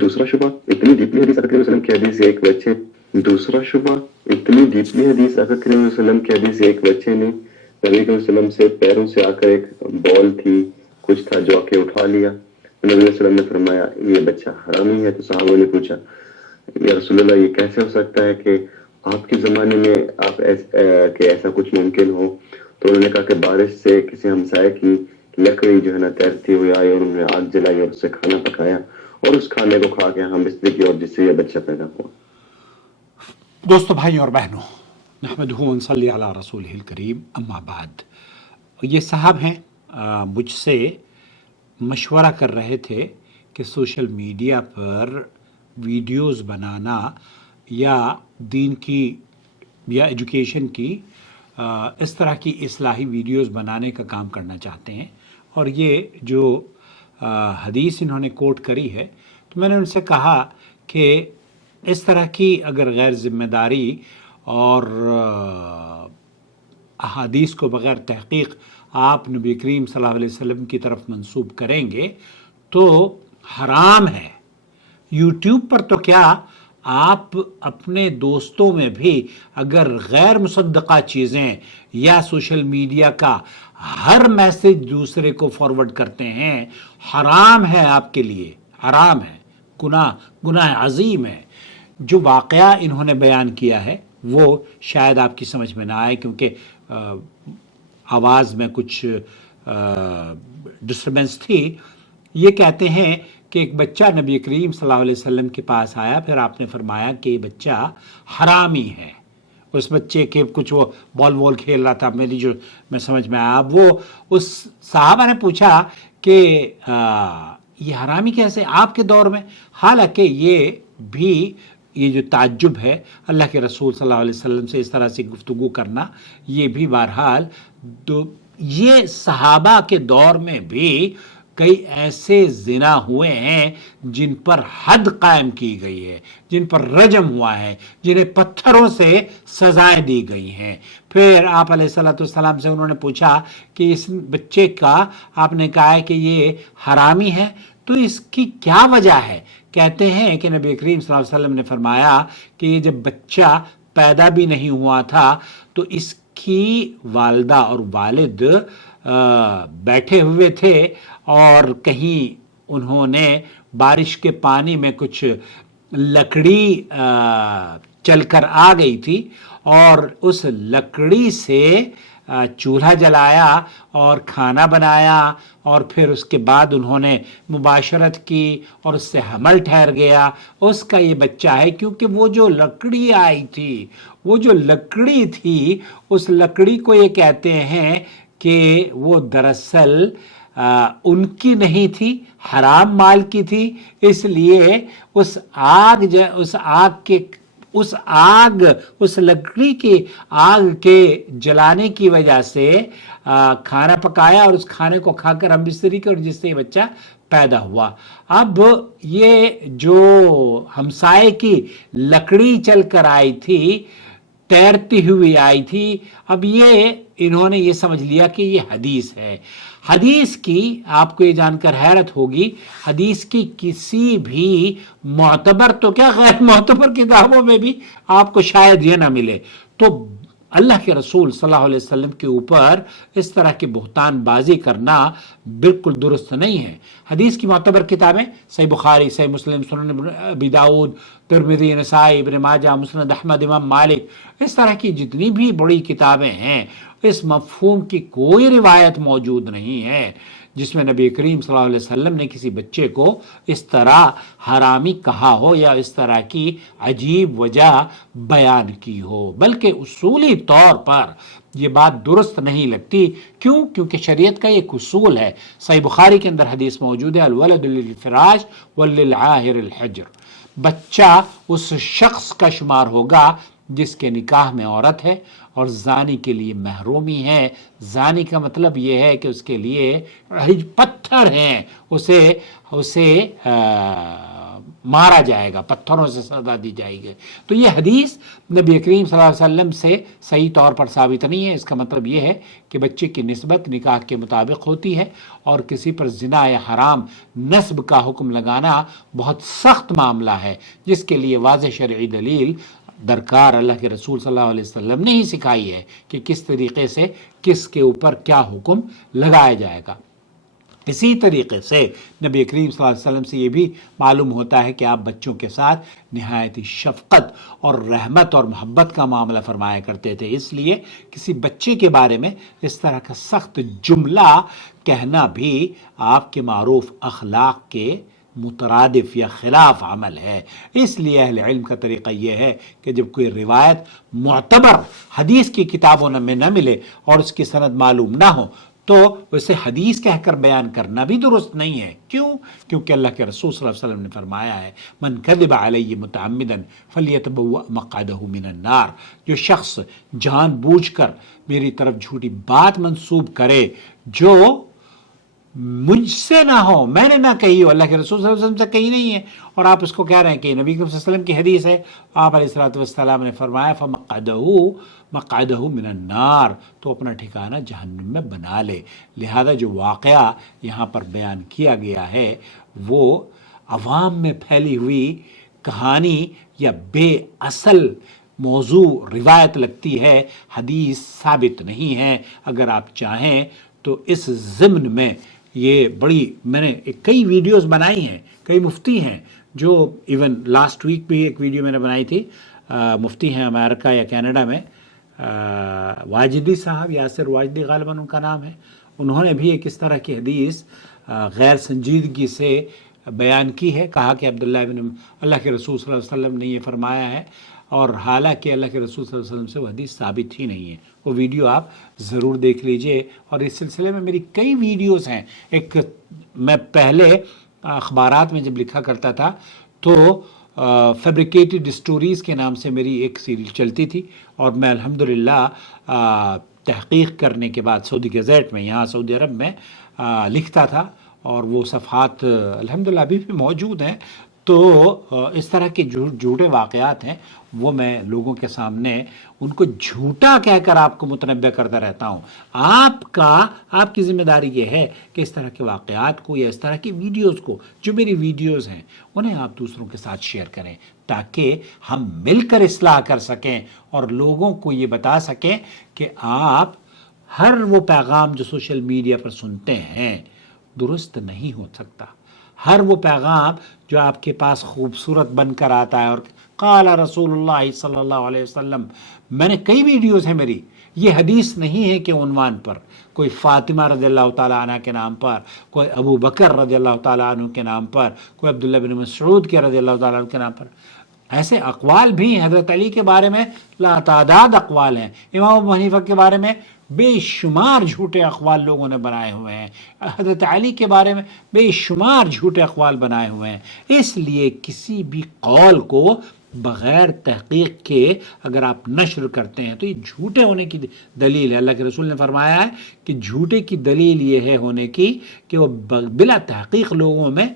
دوسرا شبہ اتنی ڈیپلی حدیث آقا کریم صلی اللہ علیہ وسلم کی حدیث ایک بچے دوسرا شبہ اتنی ڈیپلی حدیث آقا کریم صلی اللہ علیہ وسلم کی حدیث ایک بچے نے نبی کریم صلی اللہ علیہ وسلم سے پیروں سے آ کر ایک بال تھی کچھ تھا جو آ کے اٹھا لیا. نبی علیہ السلام نے فرمایا یہ بچہ حرامی ہے. تو صحابہ نے پوچھا یا رسول اللہ یہ کیسے ہو سکتا ہے کہ آپ کے زمانے میں آپ کہ ایسا کچھ ممکن ہو؟ تو انہوں نے کہا کہ بارش سے کسی ہمسائے کی لکڑی جو ہے نا تیرتی ہوئی آئی اور انہوں نے آگ جلائی اور اس سے کھانا پکایا اور اس کھانے کو کھا کے ہم بستری کی اور جس سے یہ بچہ پیدا ہوا. دوستو بھائیوں اور بہنوں، نحمدہ و نصلی علی رسولہ الکریم، اما بعد. یہ صاحب ہیں مجھ سے مشورہ کر رہے تھے کہ سوشل میڈیا پر ویڈیوز بنانا یا دین کی یا ایجوکیشن کی اس طرح کی اصلاحی ویڈیوز بنانے کا کام کرنا چاہتے ہیں. اور یہ جو حدیث انہوں نے کوٹ کری ہے تو میں نے ان سے کہا کہ اس طرح کی اگر غیر ذمہ داری اور احادیث کو بغیر تحقیق آپ نبی کریم صلی اللہ علیہ وسلم کی طرف منسوب کریں گے تو حرام ہے. یوٹیوب پر تو کیا آپ اپنے دوستوں میں بھی اگر غیر مصدقہ چیزیں یا سوشل میڈیا کا ہر میسج دوسرے کو فارورڈ کرتے ہیں، حرام ہے آپ کے لیے، حرام ہے، گناہ عظیم ہے. جو واقعہ انہوں نے بیان کیا ہے وہ شاید آپ کی سمجھ میں نہ آئے کیونکہ آواز میں کچھ ڈسٹربنس تھی. یہ کہتے ہیں کہ ایک بچہ نبی کریم صلی اللہ علیہ وسلم کے پاس آیا، پھر آپ نے فرمایا کہ یہ بچہ حرامی ہے. اس بچے کے کچھ وہ بال کھیل رہا تھا، میری جو میں سمجھ میں آیا. وہ اس صحابہ نے پوچھا کہ یہ حرامی کیسے آپ کے دور میں؟ حالانکہ یہ بھی یہ جو تعجب ہے اللہ کے رسول صلی اللہ علیہ وسلم سے اس طرح سے گفتگو کرنا، یہ بھی بہرحال یہ صحابہ کے دور میں بھی کئی ایسے زنا ہوئے ہیں جن پر حد قائم کی گئی ہے، جن پر رجم ہوا ہے، جنہیں پتھروں سے سزائیں دی گئی ہیں. پھر آپ علیہ الصلوۃ والسلام سے انہوں نے پوچھا کہ اس بچے کا آپ نے کہا ہے کہ یہ حرامی ہے، تو اس کی کیا وجہ ہے؟ کہتے ہیں کہ نبی کریم صلی اللہ علیہ وسلم نے فرمایا کہ یہ جب بچہ پیدا بھی نہیں ہوا تھا تو اس کی والدہ اور والد بیٹھے ہوئے تھے اور کہیں انہوں نے بارش کے پانی میں کچھ لکڑی چل کر آ گئی تھی اور اس لکڑی سے چولہا جلایا اور کھانا بنایا اور پھر اس کے بعد انہوں نے مباشرت کی اور اس سے حمل ٹھہر گیا. اس کا یہ بچہ ہے کیونکہ وہ جو لکڑی آئی تھی، وہ جو لکڑی تھی، اس لکڑی کو یہ کہتے ہیں کہ وہ دراصل ان کی نہیں تھی، حرام مال کی تھی. اس لیے اس لکڑی کی آگ کے جلانے کی وجہ سے کھانا پکایا اور اس کھانے کو کھا کر ہم بستری کی اور جس سے یہ بچہ پیدا ہوا. اب یہ جو ہمسائے کی لکڑی چل کر آئی تھی، تیرتی ہوئی آئی تھی، اب یہ انہوں نے یہ سمجھ لیا کہ یہ حدیث ہے. حدیث کی آپ کو یہ جان کر حیرت ہوگی، حدیث کی کسی بھی معتبر تو کیا غیر معتبر کتابوں میں بھی آپ کو شاید یہ نہ ملے. تو اللہ کے رسول صلی اللہ علیہ وسلم کے اوپر اس طرح کی بہتان بازی کرنا بالکل درست نہیں ہے. حدیث کی معتبر کتابیں صحیح بخاری، صحیح مسلم، سنن ابی داؤد، ترمذی، نسائی، ابن ماجہ، مسند احمد، امام مالک، اس طرح کی جتنی بھی بڑی کتابیں ہیں، اس مفہوم کی کوئی روایت موجود نہیں ہے جس میں نبی کریم صلی اللہ علیہ وسلم نے کسی بچے کو اس طرح حرامی کہا ہو یا اس طرح کی عجیب وجہ بیان کی ہو. بلکہ اصولی طور پر یہ بات درست نہیں لگتی. کیوں؟ کیونکہ شریعت کا ایک اصول ہے. صحیح بخاری کے اندر حدیث موجود ہے، الولد للفراش وللعاہر الحجر. بچہ اس شخص کا شمار ہوگا جس کے نکاح میں عورت ہے اور زانی کے لیے محرومی ہے. زانی کا مطلب یہ ہے کہ اس کے لیے پتھر ہیں، اسے مارا جائے گا، پتھروں سے سزا دی جائے گی۔ تو یہ حدیث نبی کریم صلی اللہ علیہ وسلم سے صحیح طور پر ثابت نہیں ہے۔ اس کا مطلب یہ ہے کہ بچے کی نسبت نکاح کے مطابق ہوتی ہے، اور کسی پر زنا یا حرام نسب کا حکم لگانا بہت سخت معاملہ ہے، جس کے لیے واضح شرعی دلیل درکار اللہ کے رسول صلی اللہ علیہ وسلم نے ہی سکھائی ہے کہ کس طریقے سے کس کے اوپر کیا حکم لگایا جائے گا۔ اسی طریقے سے نبی کریم صلی اللہ علیہ وسلم سے یہ بھی معلوم ہوتا ہے کہ آپ بچوں کے ساتھ نہایت شفقت اور رحمت اور محبت کا معاملہ فرمایا کرتے تھے، اس لیے کسی بچے کے بارے میں اس طرح کا سخت جملہ کہنا بھی آپ کے معروف اخلاق کے مترادف یا خلاف عمل ہے۔ اس لیے اہل علم کا طریقہ یہ ہے کہ جب کوئی روایت معتبر حدیث کی کتابوں میں نہ ملے اور اس کی سند معلوم نہ ہو تو اسے حدیث کہہ کر بیان کرنا بھی درست نہیں ہے۔ کیوں؟ کیونکہ اللہ کے رسول صلی اللہ علیہ وسلم نے فرمایا ہے من کذب علی متعمدا فلیتبوأ مقعدہ من النار، جو شخص جان بوجھ کر میری طرف جھوٹی بات منسوب کرے جو مجھ سے نہ ہو، میں نے نہ کہی ہو، اللہ کے رسول صلی اللہ علیہ وسلم سے کہی نہیں ہے، اور آپ اس کو کہہ رہے ہیں کہ نبی کریم صلی اللہ علیہ وسلم کی حدیث ہے، آپ علیہ الصلوۃ والسلام نے فرمایا مقعدہ من النار، تو اپنا ٹھکانہ جہنم میں بنا لے۔ لہذا جو واقعہ یہاں پر بیان کیا گیا ہے وہ عوام میں پھیلی ہوئی کہانی یا بے اصل موضوع روایت لگتی ہے، حدیث ثابت نہیں ہے۔ اگر آپ چاہیں تو اس ضمن میں یہ بڑی میں نے کئی ویڈیوز بنائی ہیں، کئی مفتی ہیں جو ایون لاسٹ ویک بھی ایک ویڈیو میں نے بنائی تھی، مفتی ہیں امریکہ یا کینیڈا میں، واجدی صاحب، یاسر واجدی غالباً ان کا نام ہے، انہوں نے بھی ایک اس طرح کی حدیث غیر سنجیدگی سے بیان کی ہے، کہا کہ عبداللہ ابن اللہ کے رسول صلی اللہ علیہ وسلم نے یہ فرمایا ہے، اور حالانکہ اللہ کے رسول صلی اللہ علیہ وسلم سے وہ حدیث ثابت ہی نہیں ہے۔ وہ ویڈیو آپ ضرور دیکھ لیجئے، اور اس سلسلے میں میری کئی ویڈیوز ہیں۔ ایک میں پہلے اخبارات میں جب لکھا کرتا تھا تو فیبریکیٹڈ سٹوریز کے نام سے میری ایک سیریل چلتی تھی، اور میں الحمدللہ تحقیق کرنے کے بعد سعودی گزیٹ میں یہاں سعودی عرب میں لکھتا تھا، اور وہ صفحات الحمدللہ ابھی بھی موجود ہیں۔ تو اس طرح کے جھوٹے واقعات ہیں وہ میں لوگوں کے سامنے ان کو جھوٹا کہہ کر آپ کو متنبع کرتا رہتا ہوں۔ آپ کی ذمہ داری یہ ہے کہ اس طرح کے واقعات کو یا اس طرح کی ویڈیوز کو، جو میری ویڈیوز ہیں، انہیں آپ دوسروں کے ساتھ شیئر کریں تاکہ ہم مل کر اصلاح کر سکیں اور لوگوں کو یہ بتا سکیں کہ آپ ہر وہ پیغام جو سوشل میڈیا پر سنتے ہیں درست نہیں ہو سکتا۔ ہر وہ پیغام جو آپ کے پاس خوبصورت بن کر آتا ہے اور قال رسول اللہ صلی اللہ علیہ وسلم، میں نے کئی ویڈیوز ہیں میری، یہ حدیث نہیں ہے کہ عنوان پر کوئی فاطمہ رضی اللہ تعالیٰ عنہ کے نام پر، کوئی ابو بکر رضی اللہ تعالیٰ عنہ کے نام پر، کوئی عبداللہ بن مسعود کے رضی اللہ تعالیٰ عنہ کے نام پر، ایسے اقوال بھی ہیں۔ حضرت علی کے بارے میں لاتعداد اقوال ہیں، امام ابو حنیفہ کے بارے میں بے شمار جھوٹے اقوال لوگوں نے بنائے ہوئے ہیں، حضرت علی کے بارے میں بے شمار جھوٹے اقوال بنائے ہوئے ہیں۔ اس لیے کسی بھی قول کو بغیر تحقیق کے اگر آپ نشر کرتے ہیں تو یہ جھوٹے ہونے کی دلیل ہے۔ اللہ کے رسول نے فرمایا ہے کہ جھوٹے کی دلیل یہ ہے ہونے کی کہ وہ بلا تحقیق لوگوں میں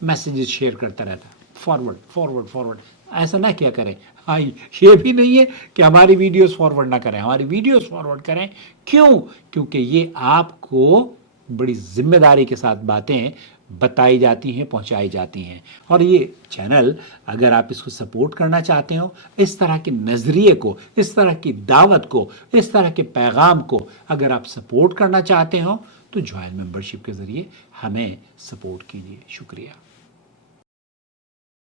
میسیجز شیئر کرتا رہتا ہے، فارورڈ۔ ایسا نہ کیا کریں۔ ہاں، یہ بھی نہیں ہے کہ ہماری ویڈیوز فارورڈ نہ کریں، ہماری ویڈیوز فارورڈ کریں۔ کیوں؟ کیونکہ یہ آپ کو بڑی ذمہ داری کے ساتھ باتیں بتائی جاتی ہیں، پہنچائی جاتی ہیں۔ اور یہ چینل اگر آپ اس کو سپورٹ کرنا چاہتے ہو، اس طرح کے نظریے کو، اس طرح کی دعوت کو، اس طرح کے پیغام کو اگر آپ سپورٹ کرنا چاہتے ہو تو جوائن ممبرشپ کے ذریعے ہمیں سپورٹ کیجیے۔ شکریہ۔